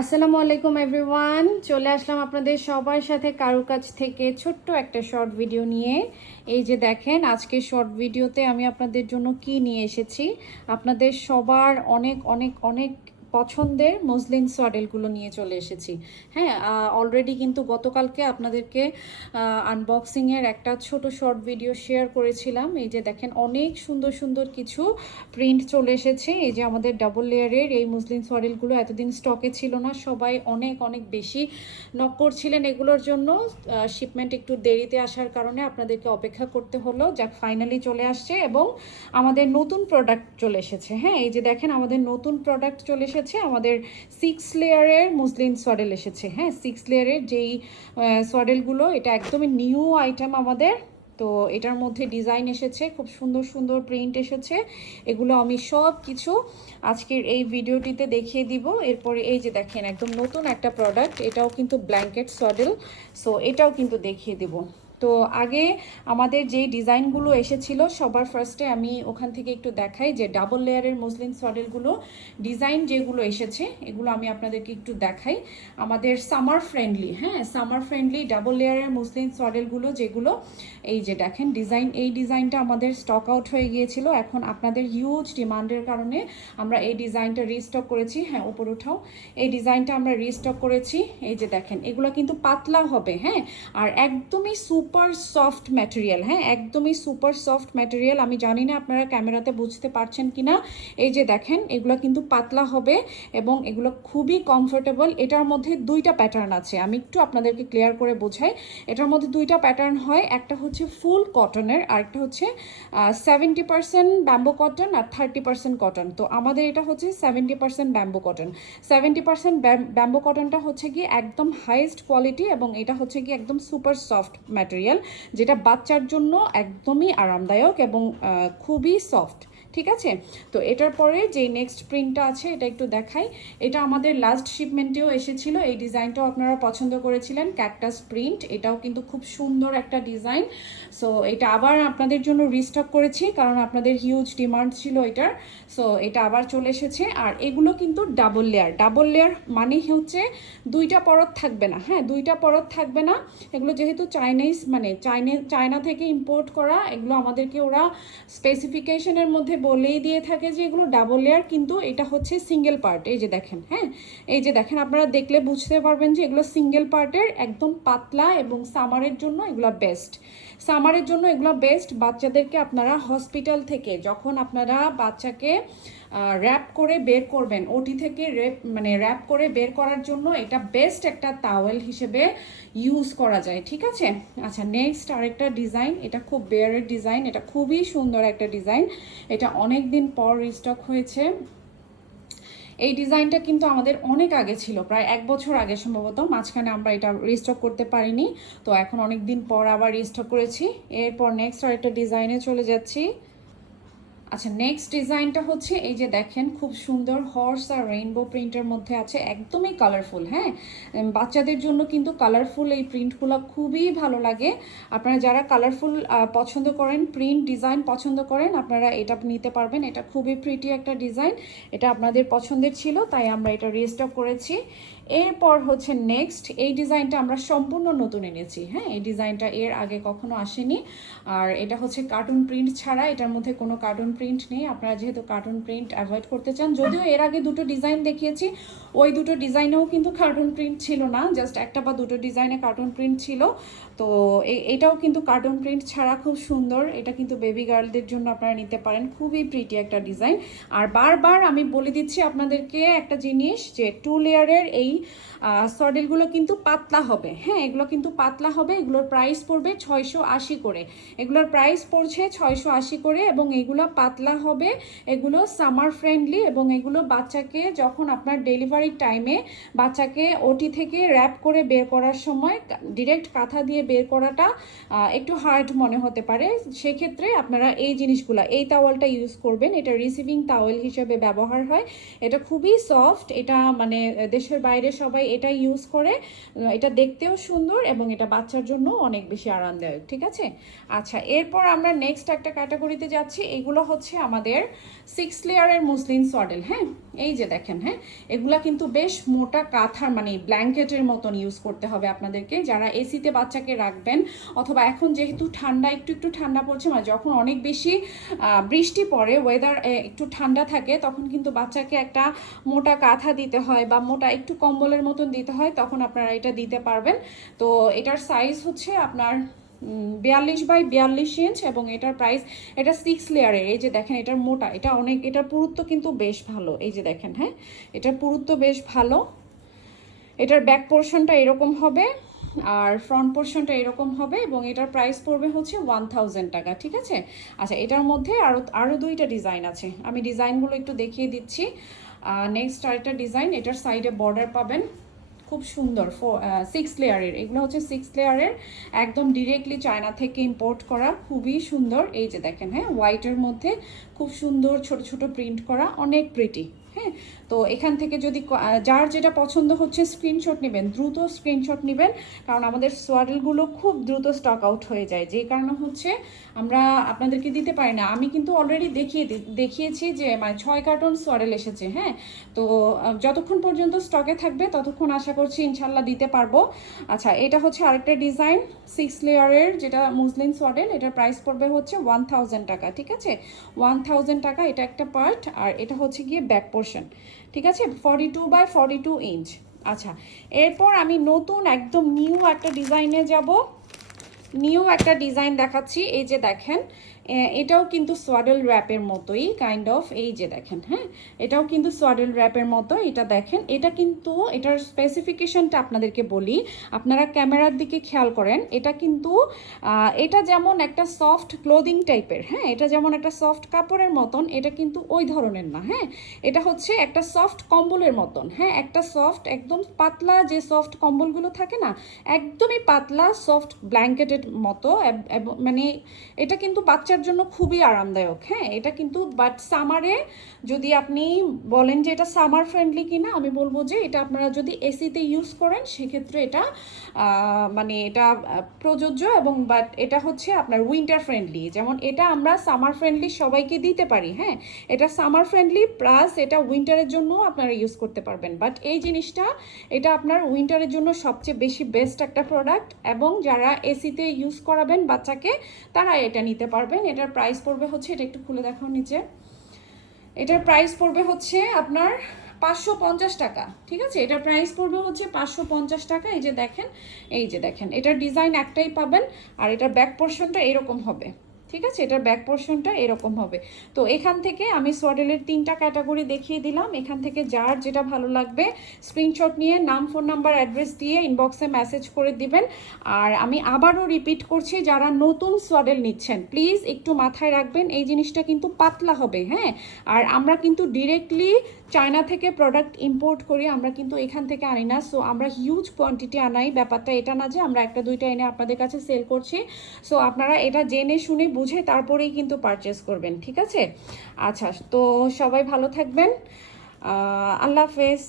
আসসালামু আলাইকুম এভরিওয়ান। চলে আসলাম আপনাদের সবার সাথে কারও কাছ থেকে ছোট্ট একটা শর্ট ভিডিও নিয়ে। এই যে দেখেন আজকে শর্ট ভিডিওতে আমি আপনাদের জন্য কি নিয়ে এসেছি? আপনাদের সবার অনেক অনেক অনেক পছন্দের মুসলিম সোয়াডেলগুলো নিয়ে চলে এসেছি। হ্যাঁ অলরেডি কিন্তু গতকালকে আপনাদেরকে আনবক্সিংয়ের একটা ছোট শর্ট ভিডিও শেয়ার করেছিলাম। এই যে দেখেন, অনেক সুন্দর সুন্দর কিছু প্রিন্ট চলে এসেছে। এই যে আমাদের ডাবল লেয়ারের এই মুসলিম সোয়াডেলগুলো এতদিন স্টকে ছিল না, সবাই অনেক অনেক বেশি নক করছিলেন এগুলোর জন্য। শিপমেন্ট একটু দেরিতে আসার কারণে আপনাদেরকে অপেক্ষা করতে হলো। যাক ফাইনালি চলে আসছে এবং আমাদের নতুন প্রোডাক্ট চলে এসেছে। হ্যাঁ এই যে দেখেন, আমাদের নতুন প্রোডাক্ট চলে এসেছে। আমাদের সিক্স লেয়ারের মুসলিম সোয়াডেল এসেছে। হ্যাঁ সিক্স লেয়ারের যেই সোয়াডেলগুলো এটা একদমই নিউ আইটেম আমাদের। তো এটার মধ্যে ডিজাইন এসেছে, খুব সুন্দর সুন্দর প্রিন্ট এসেছে। এগুলো আমি সব কিছু আজকের এই ভিডিওটিতে দেখিয়ে দিব। এরপরে এই যে দেখেন, একদম নতুন একটা প্রোডাক্ট এটাও কিন্তু ব্ল্যাঙ্কেট সডেল সো এটাও কিন্তু দেখিয়ে দিব। তো আগে আমাদের যে ডিজাইনগুলো এসেছিল, সবার ফার্স্টে আমি ওখান থেকে একটু দেখাই যে ডাবল লেয়ারের মুসলিম সডেলগুলো ডিজাইন যেগুলো এসেছে, এগুলো আমি আপনাদেরকে একটু দেখাই। আমাদের সামার ফ্রেন্ডলি হ্যাঁ সামার ফ্রেন্ডলি ডাবল লেয়ারের মুসলিম সডেলগুলো যেগুলো, এই যে দেখেন ডিজাইন এই ডিজাইনটা আমাদের স্টক আউট হয়ে গিয়েছিল। এখন আপনাদের হিউজ ডিমান্ডের কারণে আমরা এই ডিজাইনটা রিস্টক করেছি। হ্যাঁ উপর উঠাও। এই ডিজাইনটা আমরা রিস্টক করেছি। এই যে দেখেন, এগুলো কিন্তু পাতলা হবে হ্যাঁ আর একদমই সুপার সফট ম্যাটেরিয়াল হ্যাঁ? একদমই সুপার সফট ম্যাটেরিয়াল। আমি জানি না আপনারা ক্যামেরাতে বুঝতে পারছেন কি না এই যে দেখেন, এগুলো কিন্তু পাতলা হবে এবং এগুলো খুবই কমফোর্টেবল এটার মধ্যে দুইটা প্যাটার্ন আছে। আমি একটু আপনাদেরকে ক্লিয়ার করে বোঝাই। এটার মধ্যে দুইটা প্যাটার্ন হয়। একটা হচ্ছে ফুল কটনের আর একটা হচ্ছে সেভেন্টি পার্সেন্ট ব্যাম্বো কটন আর থার্টি পার্সেন্ট কটন তো আমাদের এটা হচ্ছে seventy percent bamboo cotton seventy percent bamboo কটনটা হচ্ছে কি একদম হাইয়েস্ট কোয়ালিটি এবং এটা হচ্ছে কি একদম সুপার সফট ম্যাটেরিয়াল। যেটা বাচ্চার জন্য একদমই আরামদায়ক এবং খুবই সফট ঠিক আছে? তো এটার পরে যে নেক্সট প্রিন্টটা আছে, এটা একটু দেখাই। এটা আমাদের লাস্ট শিপমেন্টেও এসেছিল। এই ডিজাইনটাও আপনারা পছন্দ করেছিলেন ক্যাকটাস প্রিন্ট এটাও কিন্তু খুব সুন্দর একটা ডিজাইন সো এটা আবার আপনাদের জন্য রিস্টক করেছি, কারণ আপনাদের হিউজ ডিমান্ড ছিল এটার। সো এটা আবার চলে এসেছে। আর এগুলো কিন্তু ডাবল লেয়ার ডাবল লেয়ার মানে হচ্ছে দুইটা পরত থাকবে না। হ্যাঁ দুইটা পরত থাকবে না। এগুলো যেহেতু চাইনিজ মানে চাইনে চায়না থেকে ইম্পোর্ট করা, এগুলো আমাদেরকে ওরা স্পেসিফিকেশনের মধ্যে বলেই দিয়ে থাকে যে এগুলো ডাবল লেয়ার কিন্তু এটা হচ্ছে সিঙ্গেল পার্ট এই যে দেখেন হ্যাঁ? এই যে দেখেন, আপনারা দেখলে বুঝতে পারবেন যে এগুলো সিঙ্গেল পার্টের একদম পাতলা এবং সামারের জন্য এগুলো বেস্ট সামারের জন্য এগুলো বেস্ট বাচ্চাদেরকে আপনারা হসপিটাল থেকে যখন আপনারা বাচ্চাকে র্যাপ করে বের করবেন, ওটি থেকে র্যাপ মানে র্যাপ করে বের করার জন্য এটা বেস্ট একটা তাওয়েল হিসেবে ইউজ করা যায়, ঠিক আছে? আচ্ছা নেক্সট আরেকটা ডিজাইন এটা খুব বেয়ারের ডিজাইন এটা খুবই সুন্দর একটা ডিজাইন এটা অনেক দিন পর রিস্টক হয়েছে। এই ডিজাইনটা কিন্তু আমাদের অনেক আগে ছিল, প্রায় এক বছর আগে সম্ভবত। মাঝখানে আমরা এটা রিস্টক করতে পারিনি। তো এখন অনেক দিন পর আবার রিস্টক করেছি। এরপর নেক্সট আরেকটা ডিজাইনে চলে যাচ্ছি। আচ্ছা নেক্সট ডিজাইনটা হচ্ছে এই যে দেখেন, খুব সুন্দর হর্স আর রেইনবো প্রিন্টের মধ্যে আছে, একদমই কালারফুল হ্যাঁ? বাচ্চাদের জন্য কিন্তু কালারফুল এই প্রিন্টগুলো খুবই ভালো লাগে। আপনারা যারা কালারফুল পছন্দ করেন প্রিন্ট ডিজাইন পছন্দ করেন, আপনারা এটা নিতে পারবেন। এটা খুবই প্রিটি একটা ডিজাইন এটা আপনাদের পছন্দের ছিল, তাই আমরা এটা রিস্টক করেছি। এরপর হচ্ছে নেক্সট এই ডিজাইনটা আমরা সম্পূর্ণ নতুন এনেছি হ্যাঁ? এই ডিজাইনটা এর আগে কখনো আসেনি। আর এটা হচ্ছে কার্টুন প্রিন্ট ছাড়া, এটার মধ্যে কোনো কার্টুন প্রিন্ট নেই, আপনারা যেহেতু কার্টুন প্রিন্ট অ্যাভয়েড করতে চান, যদিও এর আগে দুটো ডিজাইন দেখিয়েছি, ওই দুটো ডিজাইনেও কিন্তু কার্টুন প্রিন্ট ছিল না জাস্ট একটা বা দুটো ডিজাইনে কার্টুন প্রিন্ট ছিল, তো এটাও কিন্তু কার্টুন প্রিন্ট ছাড়া খুব সুন্দর, এটা কিন্তু বেবি গার্লদের জন্য আপনারা নিতে পারেন, খুবই প্রিটি একটা ডিজাইন আর বারবার আমি বলে দিচ্ছি আপনাদেরকে একটা জিনিস, যে টু লেয়ারের এই সডেলগুলো কিন্তু পাতলা হবে হ্যাঁ এগুলো কিন্তু পাতলা হবে, এগুলোর প্রাইস পড়বে ছয়শো আশি করে, এগুলোর প্রাইস পড়ছে ছয়শো আশি করে এবং এগুলো পাতলা হবে, এগুলো সামার ফ্রেন্ডলি এবং এগুলো বাচ্চাকে যখন আপনার ডেলিভারির টাইমে বাচ্চাকে ওটি থেকে র্যাপ করে বের করার সময় ডিরেক্ট কাঁথা দিয়ে বের করাটা একটু হার্ড মনে হতে পারে। সেক্ষেত্রে আপনারা এই জিনিসগুলো, এই তাওয়ালটা ইউজ করবেন। এটা রিসিভিং তাওয়েল হিসেবে ব্যবহার হয়। এটা খুবই সফট এটা মানে দেশের বাইরে সবাই এটা ইউজ করে। এটা দেখতেও সুন্দর এবং এটা বাচ্চার জন্য অনেক বেশি আরামদায়ক, ঠিক আছে? আচ্ছা এরপর আমরা নেক্সট একটা ক্যাটাগরিতে যাচ্ছি। এগুলো হচ্ছে আমাদের সিক্স লেয়ারের মুসলিন সডেল হ্যাঁ? এই যে দেখেন হ্যাঁ? এগুলা কিন্তু বেশ মোটা কাঁথার মানে ব্ল্যাঙ্কেটের মতন ইউজ করতে হবে আপনাদেরকে। যারা এসিতে বাচ্চাকে রাখবেন, অথবা এখন যেহেতু ঠান্ডা, একটু একটু ঠান্ডা পড়ছে মানে যখন অনেক বেশি বৃষ্টি পড়ে ওয়েদার একটু ঠান্ডা থাকে, তখন কিন্তু বাচ্চাকে একটা মোটা কাঁথা দিতে হয় বা মোটা একটু কম্বলের মতন দিতে হয়, তখন আপনারা এটা দিতে পারবেন। তো এটার সাইজ হচ্ছে আপনার বিয়াল্লিশ বাই বিয়াল্লিশ ইঞ্চ এবং এটার প্রাইস এটা সিক্স লেয়ারের এই যে দেখেন, এটার মোটা, এটা অনেক, এটার পুরুত্ব কিন্তু বেশ ভালো। এই যে দেখেন হ্যাঁ এটার পুরুত্ব বেশ ভালো। এটার ব্যাক পোর্শনটা এরকম হবে, আর ফ্রন্ট পোর্শনটা এরকম হবে, এবং এটার প্রাইস পড়বে হচ্ছে ওয়ান থাউজেন্ড টাকা, ঠিক আছে? আচ্ছা এটার মধ্যে আরও আরও দুইটা ডিজাইন আছে। আমি ডিজাইনগুলো একটু দেখিয়ে দিচ্ছি। নেক্সট আরেকটা ডিজাইন এটার সাইডে বর্ডার পাবেন। খুব সুন্দর সিক্স লেয়ারের এগুলো হচ্ছে সিক্স লেয়ারের একদম ডিরেক্টলি চায়না থেকে ইম্পোর্ট করা, খুবই সুন্দর। এই যে দেখেন হ্যাঁ হোয়াইটের মধ্যে খুব সুন্দর ছোট ছোট প্রিন্ট করা, অনেক প্রিটি হ্যাঁ? তো এখান থেকে যদি যার যেটা পছন্দ হচ্ছে স্ক্রিনশট নেবেন, দ্রুত স্ক্রিনশট নেবেন। কারণ আমাদের সোয়াডেলগুলো খুব দ্রুত স্টক আউট হয়ে যায়। যে কারণে হচ্ছে আমরা আপনাদেরকে দিতে পারি না। আমি কিন্তু অলরেডি দেখিয়ে দেখিয়েছি যে মানে ছয় কার্টন সোয়াডেল এসেছে হ্যাঁ? তো যতক্ষণ পর্যন্ত স্টকে থাকবে, ততক্ষণ আশা করছি ইনশাল্লাহ দিতে পারব। আচ্ছা এটা হচ্ছে আরেকটা ডিজাইন সিক্স লেয়ারের যেটা মুসলিম সোয়াডেল এটার প্রাইস পড়বে হচ্ছে ওয়ান টাকা, ঠিক আছে? ওয়ান টাকা, এটা একটা পার্ট আর এটা হচ্ছে গিয়ে ব্যাক পোর্শন ঠিক আছে? Forty two by forty two inch আচ্ছা এরপর আমি নতুন একদম নিউ একটা ডিজাইনে যাব। নিউ একটা ডিজাইন দেখাচ্ছি। এই যে দেখেন এটাও কিন্তু সোয়াডেল র্যাপের মতোই কাইন্ড অফ এই যে দেখেন হ্যাঁ? এটাও কিন্তু সোয়াডেল র্যাপের মতো, এটা দেখেন, এটা কিন্তু, এটার স্পেসিফিকেশনটা আপনাদেরকে বলি, আপনারা ক্যামেরার দিকে খেয়াল করেন, এটা কিন্তু এটা যেমন একটা সফট ক্লোদিং টাইপের হ্যাঁ? এটা যেমন একটা সফট কাপড়ের মতন, এটা কিন্তু ওই ধরনের না হ্যাঁ? এটা হচ্ছে একটা সফট কম্বলের মতন হ্যাঁ? একটা সফট একদম পাতলা যে সফট কম্বলগুলো থাকে না, একদমই পাতলা সফট ব্ল্যাঙ্কেটের মতো মানে এটা কিন্তু বাচ্চার জন্য খুবই আরামদায়ক হ্যাঁ? এটা কিন্তু বাট সামারে যদি আপনি বলেন যে এটা সামার ফ্রেন্ডলি কিনা, আমি বলব যে এটা আপনারা যদি এসিতে ইউজ করেন, সেক্ষেত্রে এটা মানে এটা প্রযোজ্য এবং বাট এটা হচ্ছে আপনার উইন্টার ফ্রেন্ডলি যেমন এটা আমরা সামার ফ্রেন্ডলি সবাইকে দিতে পারি হ্যাঁ? এটা সামার ফ্রেন্ডলি প্লাস এটা উইন্টারের জন্য আপনারা ইউজ করতে পারবেন। বাট এই জিনিসটা, এটা আপনার উইন্টারের জন্য সবচেয়ে বেশি বেস্ট একটা প্রোডাক্ট এবং যারা এসিতে ইউজ করাবেন বাচ্চাকে, তারা এটা নিতে পারবেন। এটার প্রাইস পড়বে হচ্ছে, এটা একটু খুলে দেখাও নিচে। এটার প্রাইস পড়বে হচ্ছে আপনার পাঁচশো পঞ্চাশ টাকা, ঠিক আছে? এটার প্রাইস পড়বে হচ্ছে পাঁচশো পঞ্চাশ টাকা, এই যে দেখেন, এই যে দেখেন, এটার ডিজাইন একটাই পাবেন, আর এটার ব্যাক পোর্শনটা এরকম হবে। ঠিক আছে? এটার ব্যাক পোর্শনটা এরকম হবে। তো এখান থেকে আমি সোয়াডেলের তিনটা ক্যাটাগরি দেখিয়ে দিলাম। এখান থেকে যার যেটা ভালো লাগবে স্ক্রিনশট নিয়ে নাম ফোন নাম্বার অ্যাড্রেস দিয়ে ইনবক্সে মেসেজ করে দিবেন। আর আমি আবারও রিপিট করছি, যারা নতুন সোয়াডেল নিচ্ছেন প্লিজ একটু মাথায় রাখবেন, এই জিনিসটা কিন্তু পাতলা হবে হ্যাঁ? আর আমরা কিন্তু ডিরেক্টলি চায়না থেকে প্রোডাক্ট ইম্পোর্ট করি, আমরা কিন্তু এখান থেকে আনি না। সো আমরা হিউজ কোয়ান্টিটি আনাই। ব্যাপারটা এটা না যে আমরা একটা, দুইটা এনে আপনাদের কাছে সেল করছি। সো আপনারা এটা জেনে শুনে বুঝে তারপরেই কিন্তু পারচেস করবেন, ঠিক আছে? আচ্ছা তো সবাই ভালো থাকবেন। আল্লাহ হাফেজ।